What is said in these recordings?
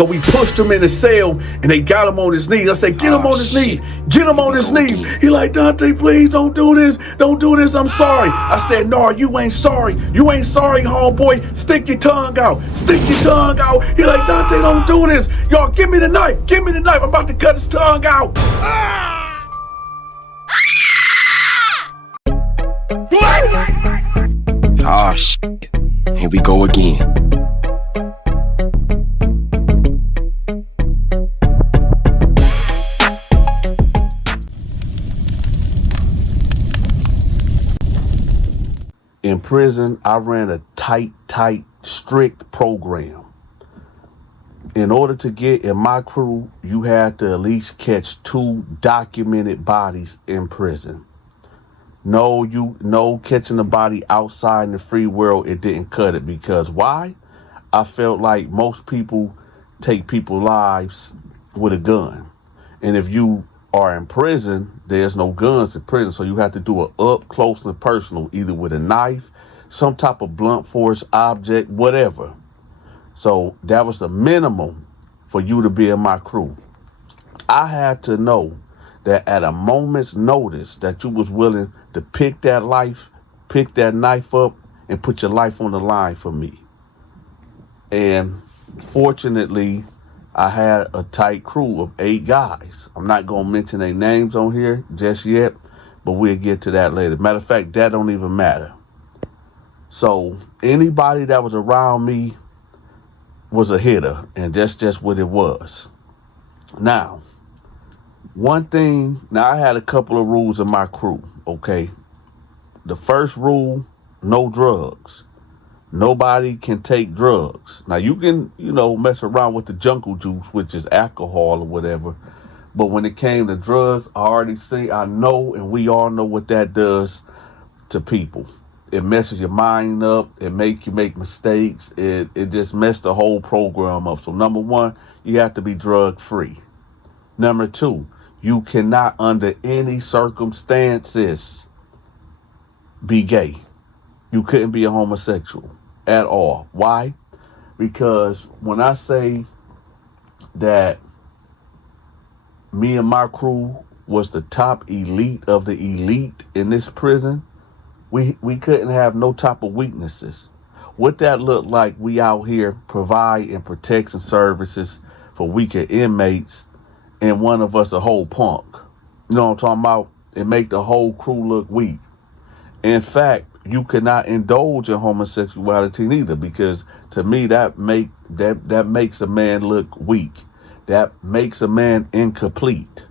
So we pushed him in the cell, and they got him on his knees. I said, get him on his knees. Get him on his knees. He like, Dante, please don't do this. Don't do this. I'm sorry. I said, no, you ain't sorry. You ain't sorry, homeboy. Stick your tongue out. Stick your tongue out. He like, Dante, don't do this. Y'all, give me the knife. Give me the knife. I'm about to cut his tongue out. Ah, shit. Here we go again. In prison, I ran a tight, strict program. In order to get in my crew, you had to at least catch 2 documented bodies in prison. No catching a body outside in the free world, it didn't cut it. Because why? I felt like most people take people's lives with a gun. And if you are in prison, there's no guns in prison. So you have to do it up close and personal, either with a knife, some type of blunt force object, whatever. So that was the minimum for you to be in my crew. I had to know that at a moment's notice that you was willing to pick that knife up and put your life on the line for me. And fortunately, I had a tight crew of 8 guys. I'm not going to mention their names on here just yet, but we'll get to that later. Matter of fact, that don't even matter. So anybody that was around me was a hitter, and that's just what it was. Now, I had a couple of rules in my crew, okay? The first rule, no drugs. Nobody can take drugs. Now, you can, mess around with the jungle juice, which is alcohol or whatever. But when it came to drugs, I know, and we all know what that does to people. It messes your mind up. It makes you make mistakes. It just messed the whole program up. So, number 1, you have to be drug-free. Number 2, you cannot, under any circumstances, be gay. You couldn't be a homosexual at all. Why? Because when I say that me and my crew was the top elite of the elite in this prison, we couldn't have no type of weaknesses. What that looked like, we out here providing protection services for weaker inmates, and one of us a whole punk. You know what I'm talking about? It make the whole crew look weak. In fact, you cannot indulge in homosexuality neither, because to me that makes a man look weak. That makes a man incomplete,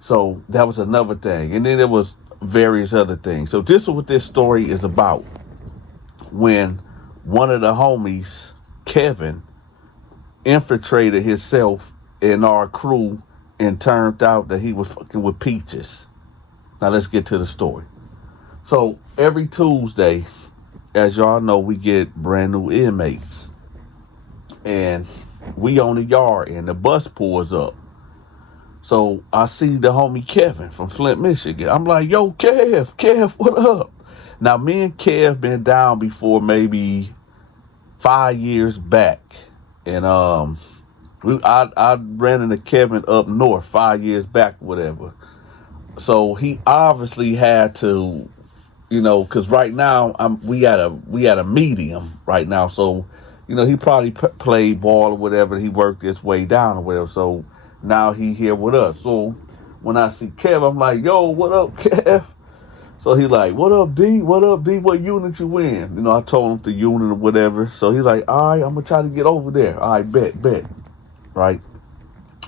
So that was another thing. And then there was various other things. So this is what this story is about. When one of the homies, Kevin, infiltrated himself in our crew and turned out that he was fucking with peaches. Now let's get to the story. So every Tuesday, as y'all know, we get brand new inmates. And we on the yard and the bus pulls up. So I see the homie Kevin from Flint, Michigan. I'm like, yo, Kev, what up? Now, me and Kev been down before maybe 5 years back. And I ran into Kevin up north 5 years back, whatever. So he obviously had to, because right now we at a medium right now. So, he probably played ball or whatever. He worked his way down or whatever. So now he here with us. So when I see Kev, I'm like, yo, what up, Kev? So he like, what up, D? What up, D? What unit you in? I told him the unit or whatever. So he's like, all right, I'm going to try to get over there. All right, bet. Right?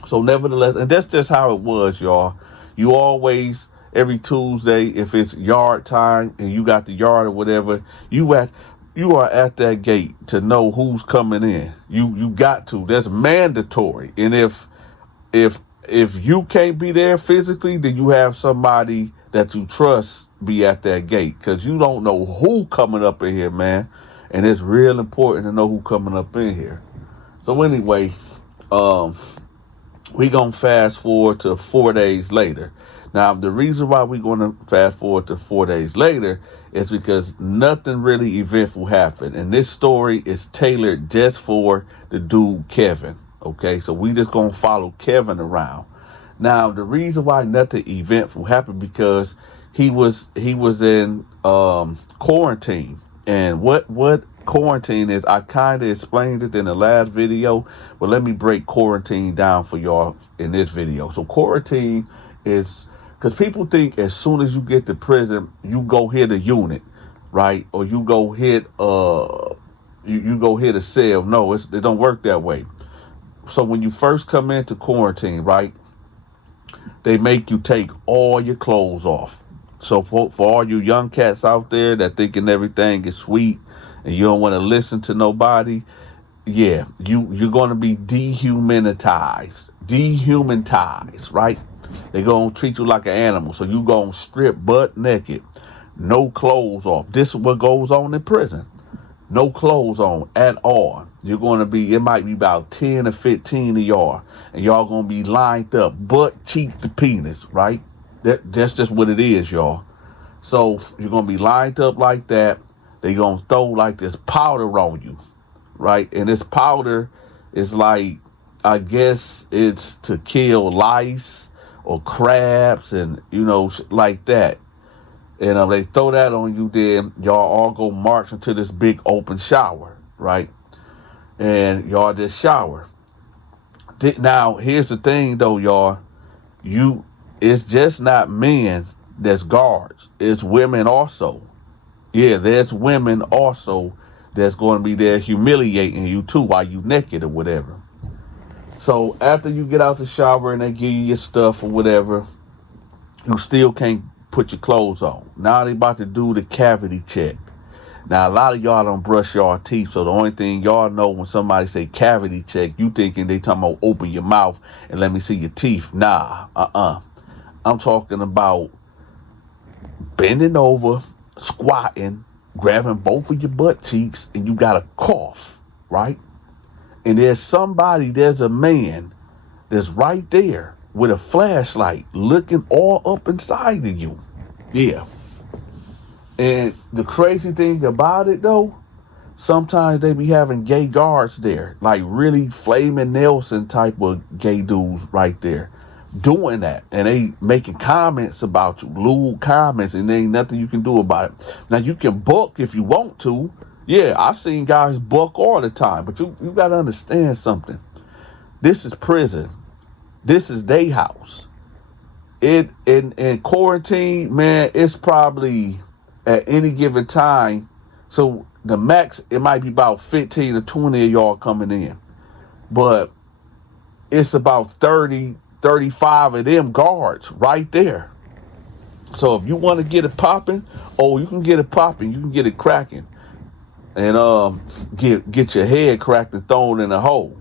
So nevertheless, and that's just how it was, y'all. You always, every Tuesday, if it's yard time and you got the yard or whatever, you are at that gate to know who's coming in. You got to. That's mandatory. And if you can't be there physically, then you have somebody that you trust be at that gate, because you don't know who coming up in here, man. And it's real important to know who coming up in here. So anyway, we gonna fast forward to 4 days later. Now, the reason why we're going to fast forward to 4 days later is because nothing really eventful happened. And this story is tailored just for the dude Kevin. Okay, so we just gonna follow Kevin around. Now, the reason why nothing eventful happened because he was in quarantine, and what quarantine is, I kind of explained it in the last video, but let me break quarantine down for y'all in this video. So quarantine is because people think as soon as you get to prison, you go hit a unit, right? Or you go hit you go hit a cell. No, it don't work that way. So when you first come into quarantine, right, they make you take all your clothes off. So for all you young cats out there that thinking everything is sweet and you don't want to listen to nobody, yeah, you're going to be dehumanized, right? They're going to treat you like an animal. So you going to strip butt naked, no clothes off. This is what goes on in prison. No clothes on at all. You're going to be, it might be about 10 or 15 of y'all, and y'all going to be lined up, butt, cheek to penis, right? That's just what it is, y'all. So you're going to be lined up like that. They're going to throw like this powder on you, right? And this powder is like, I guess it's to kill lice or crabs and, like that. And they throw that on you, then y'all all go march into this big open shower, right? And y'all just shower. Now, here's the thing, though, y'all. It's just not men that's guards. It's women also. Yeah, there's women also that's going to be there humiliating you, too, while you naked or whatever. So after you get out the shower and they give you your stuff or whatever, you still can't put your clothes on. Now they about to do the cavity check. Now a lot of y'all don't brush y'all teeth, so the only thing y'all know when somebody say cavity check, you thinking they talking about open your mouth and let me see your teeth. Nah, I'm talking about bending over, squatting, grabbing both of your butt cheeks, and you got a cough, right? And there's a man that's right there with a flashlight looking all up inside of you. Yeah. And the crazy thing about it, though, sometimes they be having gay guards there, like really Flaming Nelson type of gay dudes right there doing that. And they making comments about you, lewd comments, and there ain't nothing you can do about it. Now, you can buck if you want to. Yeah, I've seen guys buck all the time, but you got to understand something. This is prison. This is their house. In quarantine, man, it's probably at any given time. So the max, it might be about 15 to 20 of y'all coming in. But it's about 30, 35 of them guards right there. So if you want to get it popping, you can get it popping. You can get it cracking. And get your head cracked and thrown in a hole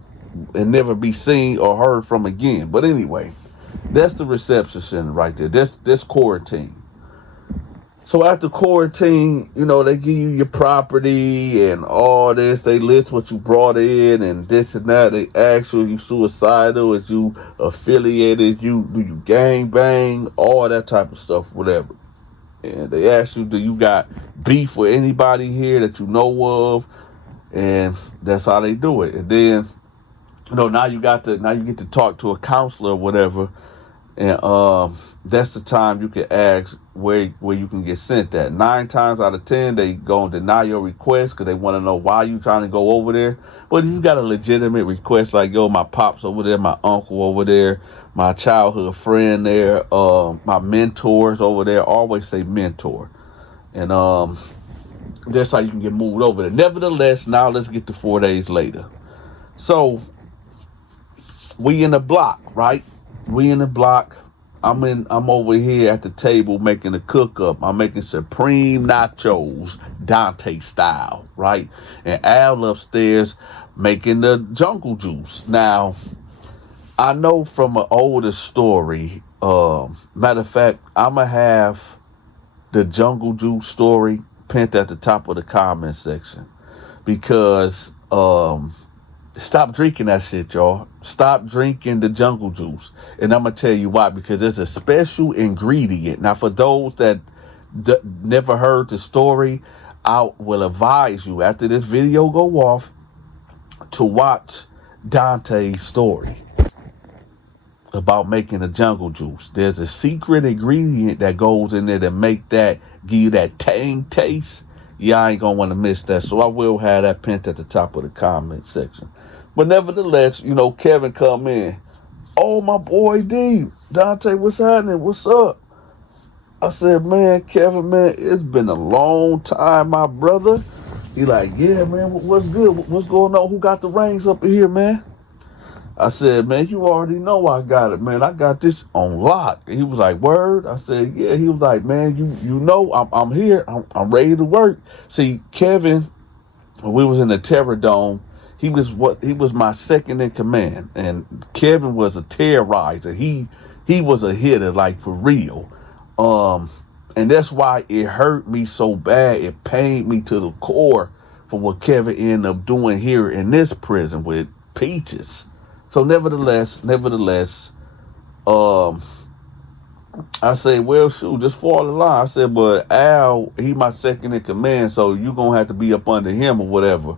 and never be seen or heard from again. But anyway, that's the reception center right there. That's quarantine. So after quarantine, they give you your property and all this. They list what you brought in and this and that. They ask you suicidal, is you affiliated, do you gang bang, all that type of stuff, whatever. And they ask you, do you got beef with anybody here that you know of? And that's how they do it. And then, now you get to talk to a counselor or whatever. And that's the time you can ask where you can get sent at. 9 times out of 10, they go and deny your request because they want to know why you trying to go over there. But if you got a legitimate request like, my pop's over there, my uncle over there, my childhood friend there, my mentors over there, always say mentor. And that's how you can get moved over there. Nevertheless, now let's get to 4 days later. So we in the block, right? We in the block. I'm over here at the table making a cook up. I'm making supreme nachos, Dante style, right? And Al upstairs making the jungle juice. Now, I know from an older story, matter of fact, I'm going to have the jungle juice story pinned at the top of the comment section because, stop drinking that shit, y'all. Stop drinking the jungle juice. And I'm going to tell you why. Because there's a special ingredient. Now, for those that never heard the story, I will advise you, after this video go off, to watch Dante's story about making the jungle juice. There's a secret ingredient that goes in there to make that, give you that tang taste. Yeah, I ain't gonna want to miss that. So I will have that pinned at the top of the comment section. But nevertheless, Kevin come in. Oh, my boy D. Dante, what's happening? What's up? I said, man, Kevin, man, it's been a long time, my brother. He like, yeah, man, what's good? What's going on? Who got the reins up in here, man? I said, man, you already know I got it, man. I got this on lock. And he was like, word? I said, yeah. He was like, man, you know, I'm here. I'm ready to work. See, Kevin, when we was in the Terror Dome, he was my second in command, and Kevin was a terrorizer. He was a hitter, like, for real. And that's why it hurt me so bad. It pained me to the core for what Kevin ended up doing here in this prison with Peaches. So nevertheless, I say, well, shoot, just fall in line. I said, but Al, he my second in command, so you gonna have to be up under him or whatever.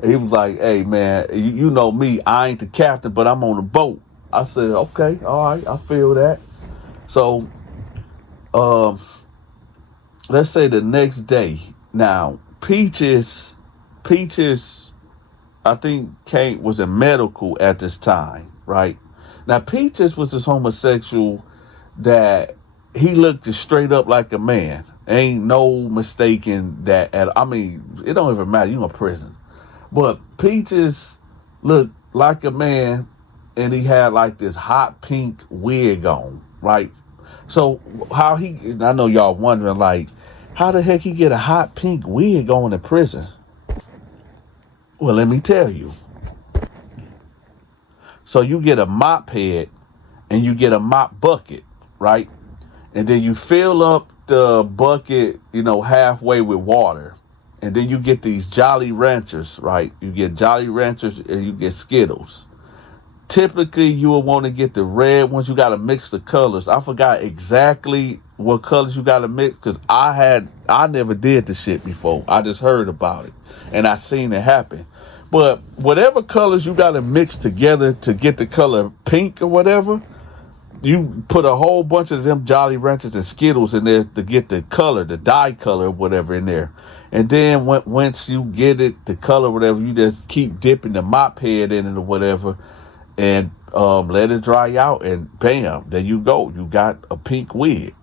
And he was like, hey, man, you know me, I ain't the captain, but I'm on the boat. I said, okay, all right, I feel that. So, let's say the next day. Now, Peaches, I think Kate was in medical at this time, right? Now, Peaches was this homosexual that he looked just straight up like a man. Ain't no mistaking that. I mean, it don't even matter. You in prison. But Peaches looked like a man, and he had like this hot pink wig on, right? So I know y'all wondering, like, how the heck he get a hot pink wig on in prison? Well, let me tell you. So you get a mop head and you get a mop bucket, right? And then you fill up the bucket, halfway with water. And then you get these Jolly Ranchers, right? You get Jolly Ranchers and you get Skittles. Typically, you will want to get the red ones. You got to mix the colors. I forgot exactly what colors you got to mix because I never did the shit before. I just heard about it and I seen it happen. But whatever colors you got to mix together to get the color pink or whatever, you put a whole bunch of them Jolly Ranchers and Skittles in there to get the color, the dye color or whatever in there. And then once you get it, the color, whatever, you just keep dipping the mop head in it or whatever. And let it dry out, and bam, there you go. You got a pink wig.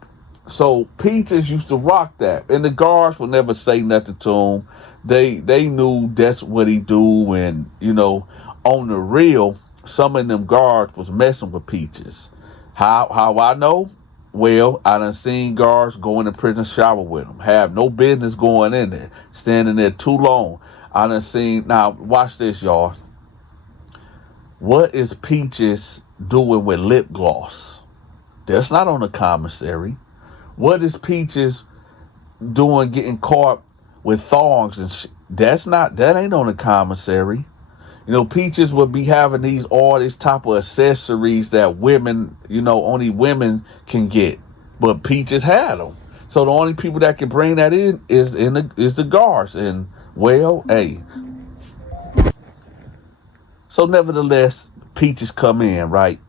So Peaches used to rock that, and the guards would never say nothing to him. They knew that's what he do, and on the real, some of them guards was messing with Peaches. How I know? Well, I done seen guards go in the prison shower with him. Have no business going in there, standing there too long. I done seen. Now watch this, y'all. What is Peaches doing with lip gloss? That's not on the commissary. What is Peaches doing getting caught with thongs and that ain't on the commissary. Peaches would be having all these type of accessories that women, only women can get. But Peaches had them. So the only people that can bring that in is the guards. And well, hey. So nevertheless, Peaches come in, right?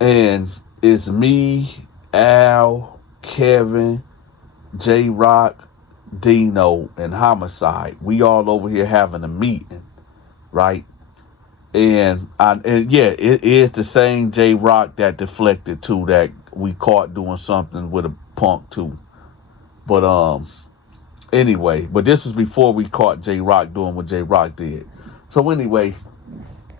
And it's me, Al, Kevin, J-Rock, Dino, and Homicide. We all over here having a meeting, right? And yeah, it is the same J-Rock that deflected too, that we caught doing something with a punk too. But anyway, but this is before we caught J-Rock doing what J-Rock did. So anyway,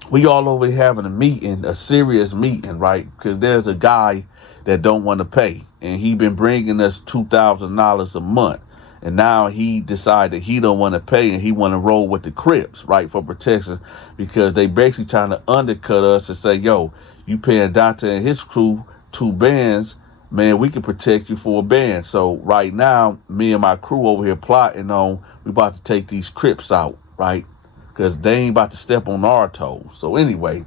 we all over here having a meeting, a serious meeting, right? Because there's a guy that don't want to pay, and he been bringing us $2,000 a month, and now he decided he don't want to pay, and he want to roll with the Crips, right, for protection, because they basically trying to undercut us and say, yo, you paying Dante and his crew 2 bands, man, we can protect you for a band. So right now, me and my crew over here plotting on, we about to take these Crips out, right? Because they ain't about to step on our toes. So anyway,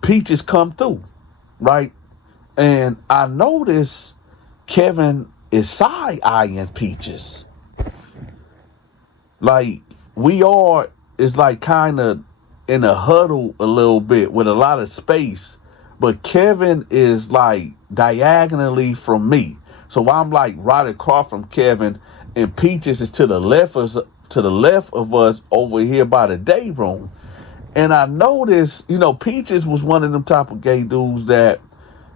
Peaches come through, right? And I notice Kevin is side-eyeing Peaches. Like, we are is like kind of in a huddle a little bit with a lot of space, but Kevin is like diagonally from me. So I'm like right across from Kevin, and Peaches is to the left of us over here by the day room. And I noticed, Peaches was one of them type of gay dudes that,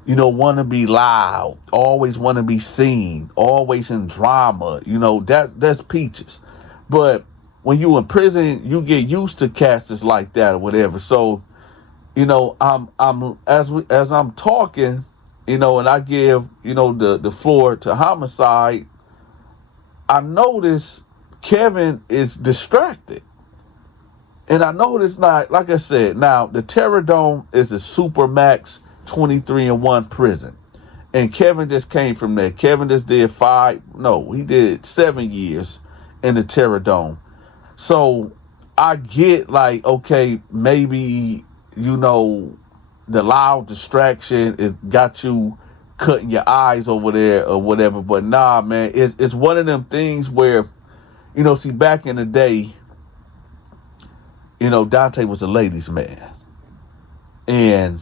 want to be loud, always want to be seen, always in drama. That's Peaches. But when you in prison, you get used to cats that's like that or whatever. So, as I'm talking, and I give, the floor to homicide, I notice Kevin is distracted. And I noticed, like I said, now the Terror Dome is a Supermax 23-in-1 prison. And Kevin just came from there. Kevin just did he did 7 years in the Terror Dome. So I get like, okay, maybe, the loud distraction is got you cutting your eyes over there or whatever. But nah, man, it's one of them things where, see, back in the day, Dante was a ladies' man. And,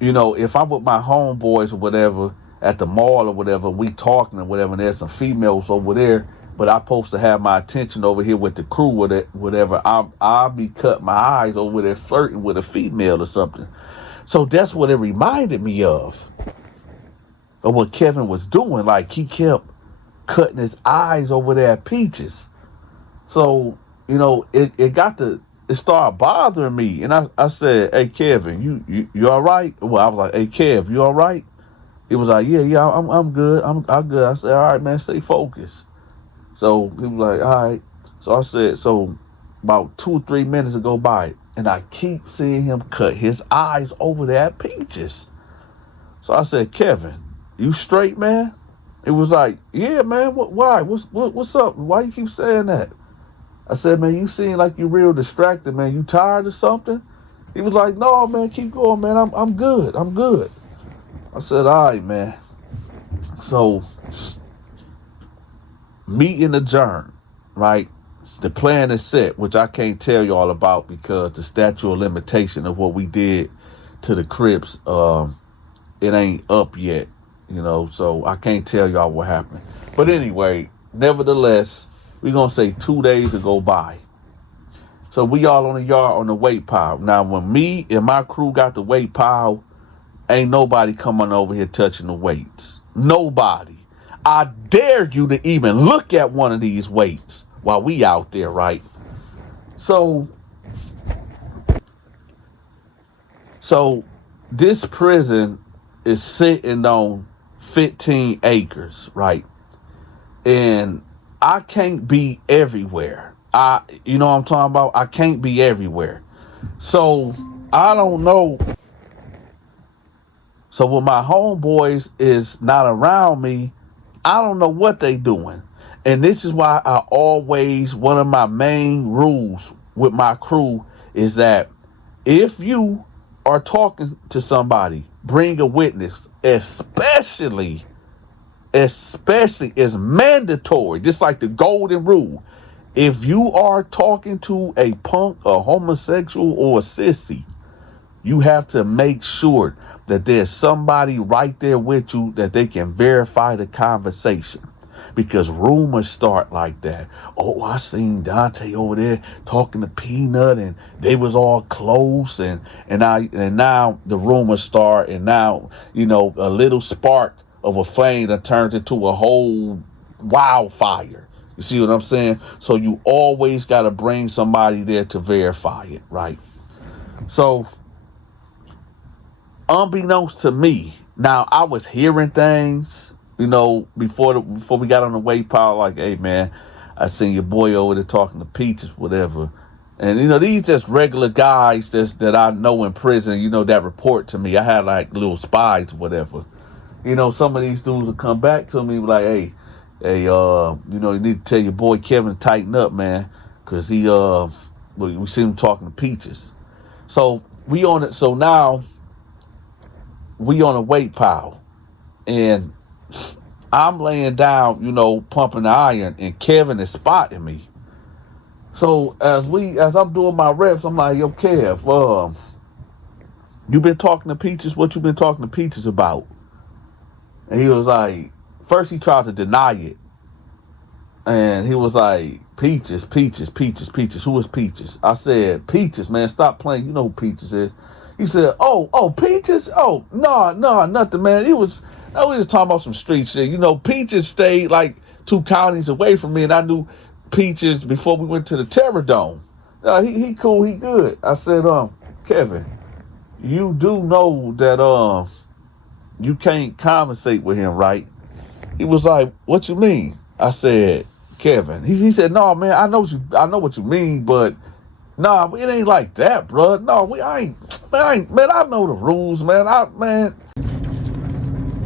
if I'm with my homeboys or whatever at the mall or whatever, we talking or whatever, and there's some females over there, but I'm supposed to have my attention over here with the crew or whatever, I'll be cutting my eyes over there flirting with a female or something. So that's what it reminded me of what Kevin was doing. Like, he kept cutting his eyes over there at Peaches. So, it started bothering me. And I said, hey, Kevin, you all right? Well, I was like, hey, Kev, you all right? He was like, yeah, I'm good. I'm good. I said, all right, man, stay focused. So he was like, all right. So I said, so about 2 or 3 minutes go by, and I keep seeing him cut his eyes over there at Peaches. So I said, Kevin, you straight, man? It was like, yeah, man, why? What's up? Why you keep saying that? I said, man, you seem like you real distracted, man. You tired or something? He was like, no, man, keep going, man. I'm good. I'm good. I said, all right, man. So, meeting adjourned, right? The plan is set, which I can't tell you all about because the statute of limitation of what we did to the Crips, it ain't up yet, so I can't tell y'all what happened. But anyway, nevertheless, we're going to say 2 days to go by. So we all on the yard on the weight pile. Now, when me and my crew got the weight pile, ain't nobody coming over here touching the weights. Nobody. I dare you to even look at one of these weights while we out there, right? So this prison is sitting on 15 acres, right? And I can't be everywhere. You know what I'm talking about? I can't be everywhere. So I don't know. So when my homeboys is not around me, I don't know what they doing. And this is why one of my main rules with my crew is that if you are talking to somebody, bring a witness, especially is mandatory, just like the golden rule. If you are talking to a punk, a homosexual, or a sissy, you have to make sure that there's somebody right there with you that they can verify the conversation. Because rumors start like that. Oh, I seen Dante over there talking to Peanut and they was all close and now the rumors start, and now, a little spark of a flame that turns into a whole wildfire. You see what I'm saying? So you always got to bring somebody there to verify it, right? So, unbeknownst to me, now I was hearing things, before we got on the weight pile, like, hey, man, I seen your boy over there talking to Peaches, whatever. And, these just regular guys that I know in prison, that report to me. I had like little spies, whatever. Some of these dudes will come back to me like, hey, you need to tell your boy Kevin to tighten up, man, because we see him talking to Peaches. So we on it. So now we on a weight pile, and I'm laying down, pumping the iron, and Kevin is spotting me. So as I'm doing my reps, I'm like, yo, Kev, you been talking to Peaches? What you been talking to Peaches about? And he was like, first he tried to deny it. And he was like, Peaches, Peaches, Peaches, Peaches. Who is Peaches? I said, Peaches, man, stop playing. You know who Peaches is. He said, oh, Peaches? Oh, no, nothing, man. We was talking about some street shit. You know, Peaches stayed like 2 counties away from me, and I knew Peaches before we went to the Terror Dome. He cool, he good. I said, Kevin, you do know that you can't conversate with him, right? He was like, what you mean? I said, Kevin. He said, no, man, I know what you mean, but nah, it ain't like that, bro. No, I know the rules, man.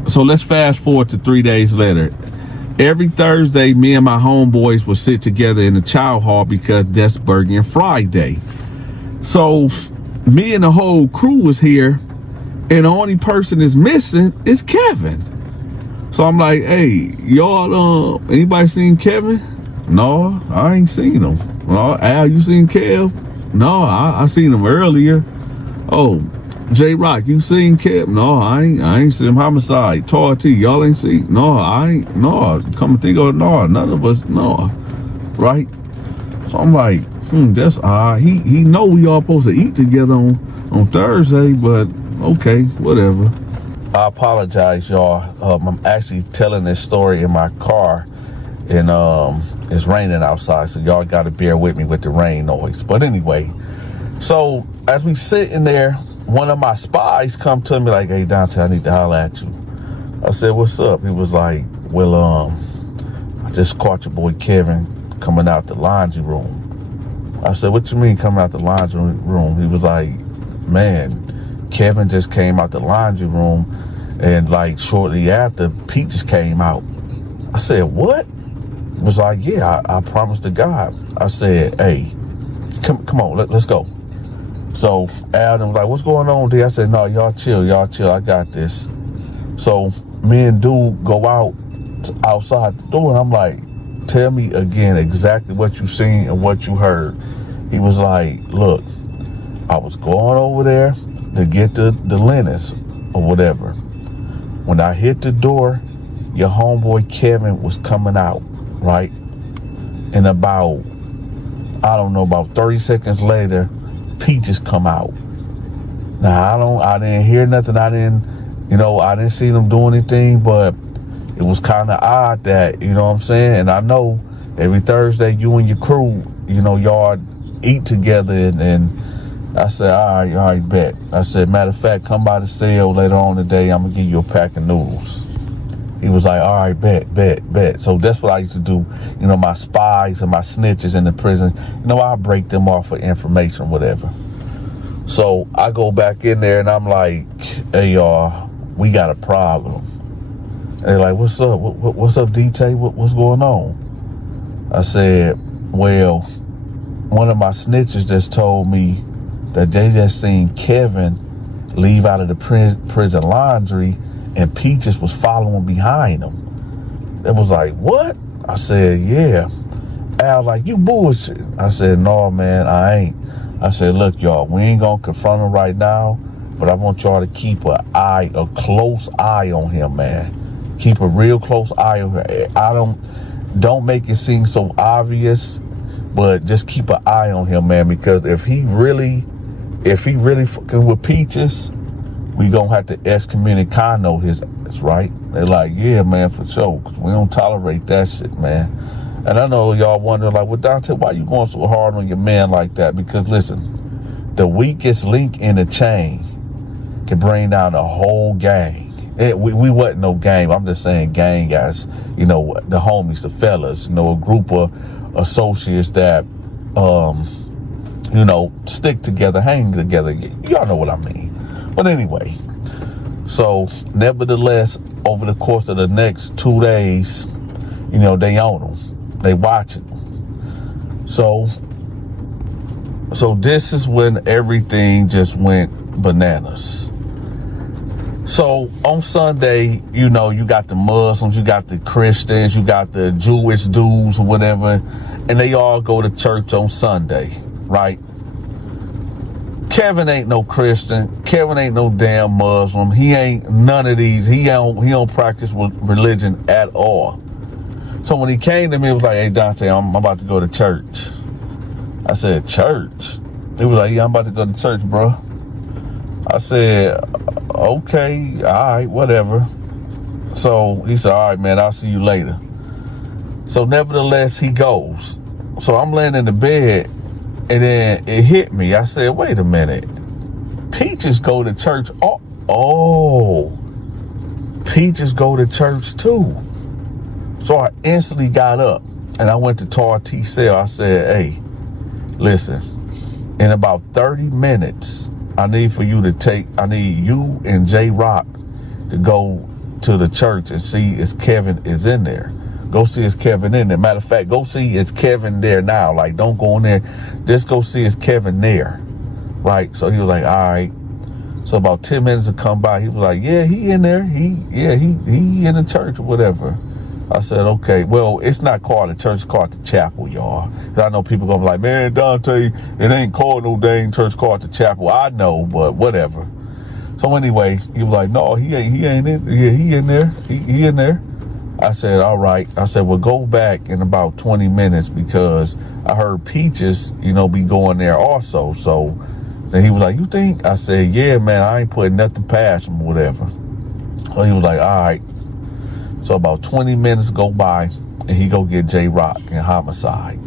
So let's fast forward to 3 days later. Every Thursday, me and my homeboys would sit together in the chow hall because that's Burger Friday. So me and the whole crew was here, and the only person that's missing is Kevin. So I'm like, hey, y'all, anybody seen Kevin? No, I ain't seen him. Well, Al, you seen Kev? No, I seen him earlier. Oh, J-Rock, you seen Kev? No, I ain't seen him. Homicide, Tar T, y'all ain't seen? No, I ain't. No, come and think of it, no, none of us, no. Right? So I'm like, that's odd. He know we all supposed to eat together on Thursday, but okay, whatever. I apologize, y'all. I'm actually telling this story in my car, and it's raining outside, so y'all got to bear with me with the rain noise. But anyway, so as we sit in there, one of my spies come to me like, hey, Dante, I need to holler at you. I said, what's up? He was like, well, I just caught your boy Kevin coming out the laundry room. I said, what you mean coming out the laundry room? He was like, man, Kevin just came out the laundry room, and like shortly after, Peaches came out. I said, what? He was like, yeah, I promised to God. I said, hey, come on, let's go. So Adam was like, what's going on, D? I said, no, y'all chill, I got this. So me and dude go outside the door, and I'm like, tell me again exactly what you seen and what you heard. He was like, look, I was going over there to get the linens or whatever. When I hit the door, your homeboy Kevin was coming out, right? And about 30 seconds later, Peaches come out. Now I didn't hear nothing. I didn't see them do anything, but it was kind of odd that, you know what I'm saying? And I know every Thursday you and your crew, y'all eat together, and I said, all right, bet. I said, matter of fact, come by the cell later on today. I'm going to give you a pack of noodles. He was like, all right, bet. So that's what I used to do. My spies and my snitches in the prison, I break them off for information, whatever. So I go back in there and I'm like, hey, y'all, we got a problem. And they're like, what's up? What's up, DT? What's going on? I said, well, one of my snitches just told me that they just seen Kevin leave out of the prison laundry, and Peaches was following behind him. It was like, what? I said, yeah. Al like, you bullshit. I said, no, man, I ain't. I said, look, y'all, we ain't gonna confront him right now, but I want y'all to keep a close eye on him, man. Keep a real close eye on him. Don't make it seem so obvious, but just keep an eye on him, man, because if he really fucking with Peaches, we gonna have to excommunicado his ass, right? They're like, yeah, man, for sure, because we don't tolerate that shit, man. And I know y'all wonder, like, well, Dante, why you going so hard on your man like that? Because listen, the weakest link in the chain can bring down the whole gang. We wasn't no gang. I'm just saying gang guys, the homies, the fellas, a group of associates that, stick together, hang together. Y'all know what I mean. But anyway, so nevertheless, over the course of the next 2 days, they own them. They watching them. So this is when everything just went bananas. So on Sunday, you know, you got the Muslims, you got the Christians, you got the Jewish dudes or whatever, and they all go to church on Sunday, right? Kevin ain't no Christian. Kevin ain't no damn Muslim. He ain't none of these. He don't practice religion at all. So when he came to me, he was like, "Hey Dante, I'm about to go to church." I said, "Church?" He was like, "Yeah, I'm about to go to church, bro." I said, "Okay, all right, whatever." So he said, "All right, man, I'll see you later." So nevertheless, he goes. So I'm laying in the bed, and then it hit me. I said, "Wait a minute. Peaches go to church." Oh, Peaches go to church too. So I instantly got up, and I went to Tar T Cell. I said, "Hey, listen, in about 30 minutes, I need you and J Rock to go to the church and see if Kevin is in there. Go see if Kevin in there. Matter of fact, go see if Kevin there now. Like, don't go in there. Just go see if Kevin there." Right? So he was like, "All right." So about 10 minutes to come by, he was like, "Yeah, he in there. He in the church or whatever." I said, "Okay, well, it's not called a church, it's called the chapel, y'all." Because I know people gonna be like, "Man, Dante, it ain't called no dang church, called the chapel." I know, but whatever. So anyway, he was like, "No, he ain't in. Yeah, he in there. He in there." I said, "All right." I said, "Well, go back in about 20 minutes because I heard Peaches, be going there also." So then he was like, "You think?" I said, "Yeah, man, I ain't putting nothing past him or whatever." So he was like, "All right." So about 20 minutes go by, and he go get J Rock and Homicide.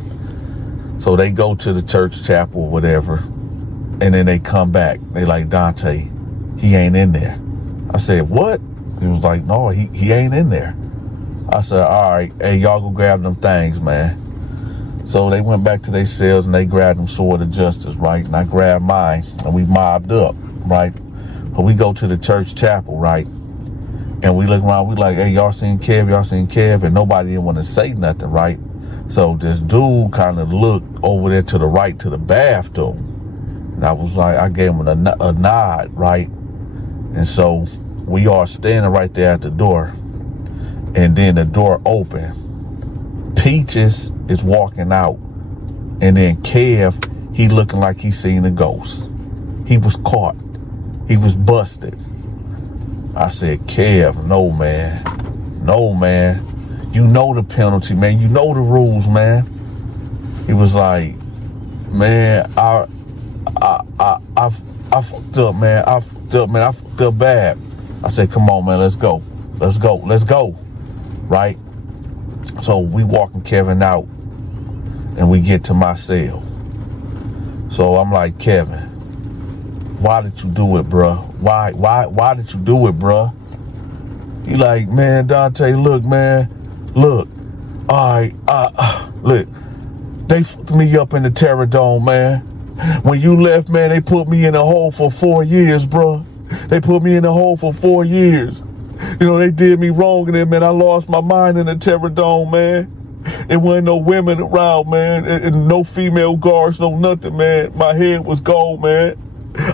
So they go to the church chapel or whatever, and then they come back. They like, "Dante, he ain't in there." I said, "What?" He was like, "No, he ain't in there." I said, "All right, hey, y'all go grab them things, man." So they went back to their cells, and they grabbed them sword of justice, right? And I grabbed mine, and we mobbed up, right? But we go to the church chapel, right? And we look around, we like, "Hey, y'all seen Kev? Y'all seen Kev?" And nobody didn't want to say nothing, right? So this dude kind of looked over there to the right to the bathroom. And I was like, I gave him a nod, right? And so we all standing right there at the door. And then the door opened. Peaches is walking out. And then Kev, he looking like he seen a ghost. He was caught. He was busted. I said, "Kev, no, man. No, man. You know the penalty, man. You know the rules, man." He was like, "Man, I fucked up, man. I fucked up bad." I said, "Come on, man. Let's go. Let's go. Let's go." Right? So we walking Kevin out, and we get to my cell. So I'm like, "Kevin, why did you do it, bruh? Why did you do it, bruh?" He like, "Man, Dante, look, man. Look. All right, look. They fucked me up in the Terror Dome, man. When you left, man, they put me in a hole for 4 years, bruh. They put me in a hole for 4 years. They did me wrong, and then, man, I lost my mind in the Terror Dome, man. It wasn't no women around, man, and no female guards, no nothing, man. My head was gone, man.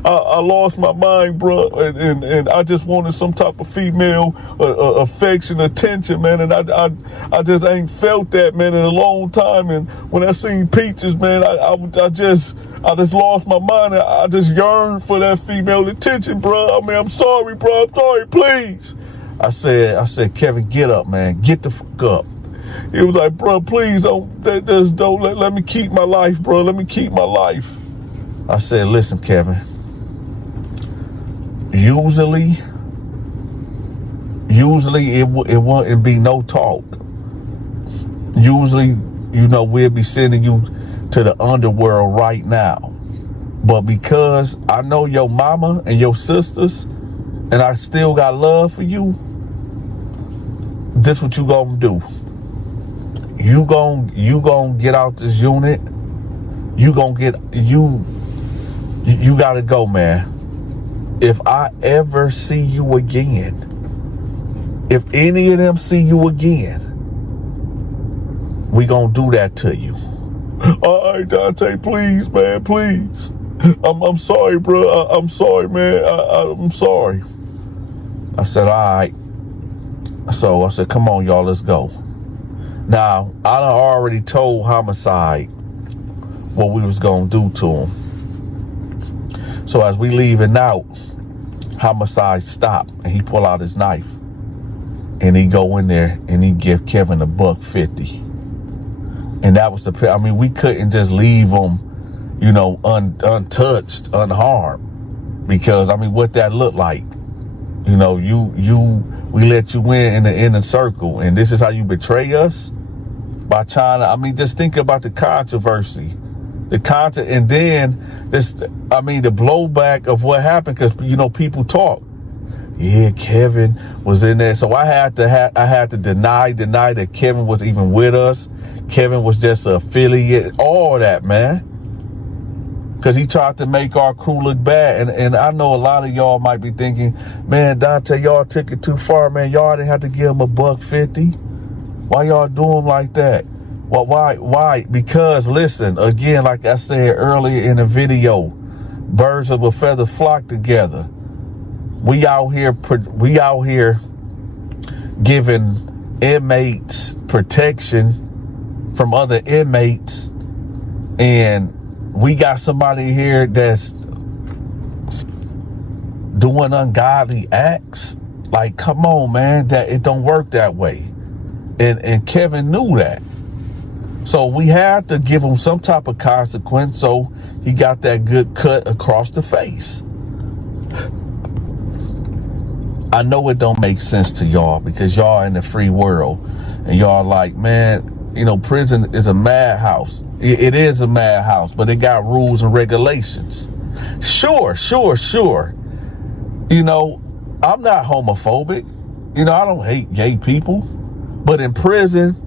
I lost my mind, bro, and I just wanted some type of female affection, attention, man, and I just ain't felt that, man, in a long time. And when I seen Peaches, man, I just lost my mind. I just yearned for that female attention, bro. I mean, I'm sorry, bro. I'm sorry, please." I said, "Kevin, get up, man. Get the fuck up." He was like, "Bro, please don't let me keep my life, bro. Let me keep my life." I said, "Listen, Kevin. Usually it wouldn't be no talk. Usually, we'll be sending you to the underworld right now. But because I know your mama and your sisters, and I still got love for you, this what you gonna do. You gonna get out this unit. You gotta go, man. If I ever see you again, if any of them see you again, we gonna do that to you." "All right, Dante, please, man, please. I'm sorry, bro. I'm sorry, man. I'm sorry." I said, all right. So I said, come on, y'all, let's go. Now, I done already told Homicide what we was going to do to him. So as we leaving out, Homicide stopped and he pull out his knife. And he go in there and he give Kevin $150. And that was we couldn't just leave him, untouched, unharmed. Because, what that looked like. We let you in the inner circle. And this is how you betray us? By trying to, just think about the controversy. And then the blowback of what happened. Because, people talk. Yeah, Kevin was in there. So I had to deny that Kevin was even with us. Kevin was just an affiliate. All that, man. Because he tried to make our crew look bad. And I know a lot of y'all might be thinking, man, Dante, y'all took it too far, man. Y'all didn't have to give him $150. Why y'all do him like that? Well, why? Because, listen, again, like I said earlier in the video, birds of a feather flock together. We out here giving inmates protection from other inmates, and we got somebody here that's doing ungodly acts. Like, come on, man, that it don't work that way. And Kevin knew that. So we had to give him some type of consequence, so he got that good cut across the face. I know it don't make sense to y'all because y'all in the free world and y'all like, man, prison is a madhouse. It is a madhouse, but it got rules and regulations. Sure. I'm not homophobic. I don't hate gay people, but in prison,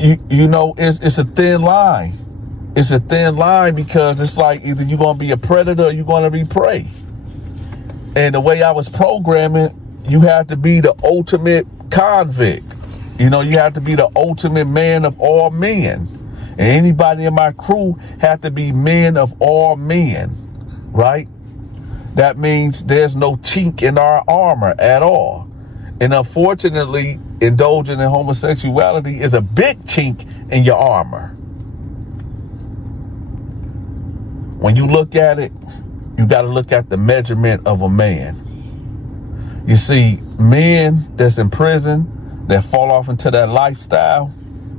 it's a thin line. It's a thin line because it's like either you're going to be a predator or you're going to be prey. And the way I was programming, you have to be the ultimate convict. You have to be the ultimate man of all men. And anybody in my crew have to be men of all men, right? That means there's no chink in our armor at all. And unfortunately, indulging in homosexuality is a big chink in your armor. When you look at it, you got to look at the measurement of a man. You see, men that's in prison, that fall off into that lifestyle,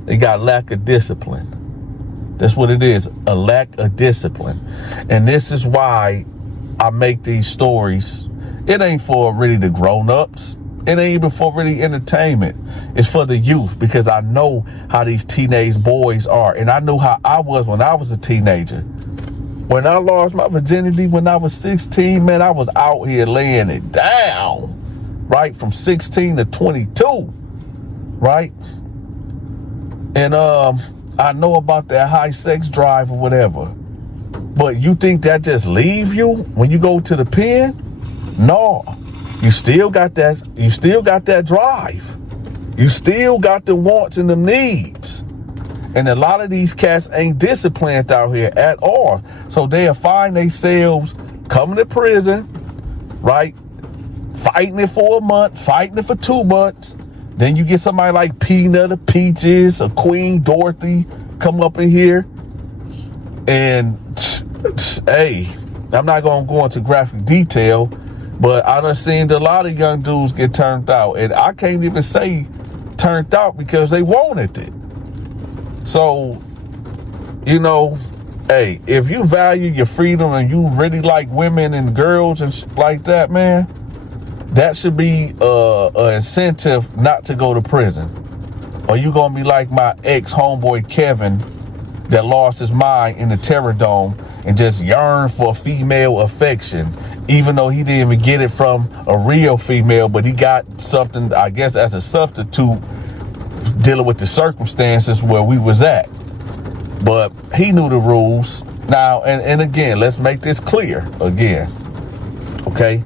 they got lack of discipline. That's what it is, a lack of discipline. And this is why I make these stories. It ain't for really the grown-ups. It ain't even for really entertainment. It's for the youth, because I know how these teenage boys are. And I know how I was when I was a teenager. When I lost my virginity when I was 16, man, I was out here laying it down, right? From 16 to 22, right? And I know about that high sex drive or whatever. But you think that just leave you when you go to the pen? No. You still got that. You still got that drive. You still got the wants and the needs. And a lot of these cats ain't disciplined out here at all. So they'll find themselves coming to prison, right? Fighting it for a month, fighting it for 2 months. Then you get somebody like Peanut or Peaches or Queen Dorothy come up in here. And, hey, I'm not going to go into graphic detail, but I done seen a lot of young dudes get turned out. And I can't even say turned out because they wanted it. So, hey, if you value your freedom and you really like women and girls and like that, man, that should be an incentive not to go to prison. Or you gonna be like my ex-homeboy Kevin that lost his mind in the Terror Dome and just yearned for female affection, even though he didn't even get it from a real female, but he got something, I guess, as a substitute dealing with the circumstances where we was at. But he knew the rules. Now, and again, let's make this clear again, okay?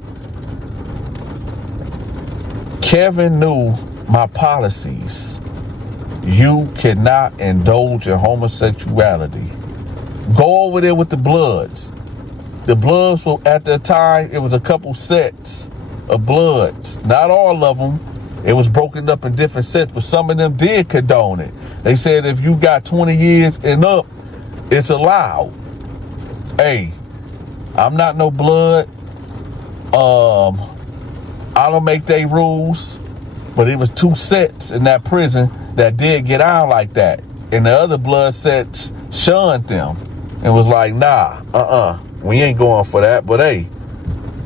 Kevin knew my policies. You cannot indulge in homosexuality. Go over there with the Bloods. The Bloods were, at the time, it was a couple sets of Bloods. Not all of them. It was broken up in different sets, but some of them did condone it. They said if you got 20 years and up, it's allowed. Hey, I'm not no Blood. I don't make they rules, but it was 2 sets in that prison that did get out like that. And the other Blood sets shunned them and was like, nah, we ain't going for that. But hey,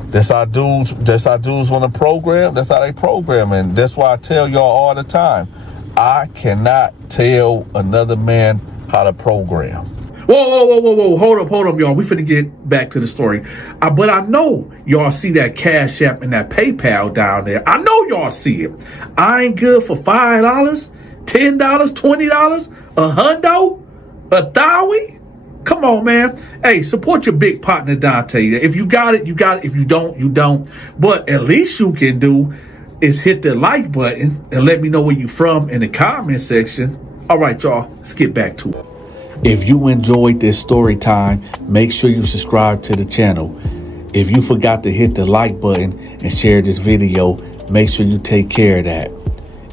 that's how dudes want to program. That's how they program. And that's why I tell y'all all the time, I cannot tell another man how to program. Whoa. Hold up, y'all. We finna get back to the story. But I know y'all see that Cash App and that PayPal down there. I know y'all see it. I ain't good for $5, $10, $20, $100, $1,000. Come on, man. Hey, support your big partner, Dante. If you got it, you got it. If you don't, you don't. But at least you can do is hit the like button and let me know where you from in the comment section. All right, y'all. Let's get back to it. If you enjoyed this story time, make sure you subscribe to the channel. If you forgot to hit the like button and share this video, make sure you take care of that.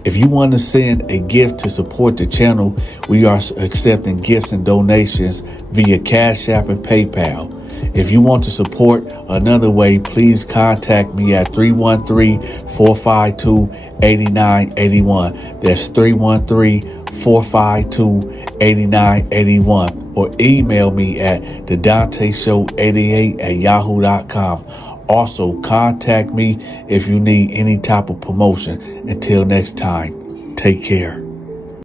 If you want to send a gift to support the channel, we are accepting gifts and donations via Cash App and PayPal. If you want to support another way, please contact me at 313-452-8981. That's 313-452-8981. Or email me at thedanteshow88@yahoo.com. Also, contact me if you need any type of promotion. Until next time, take care.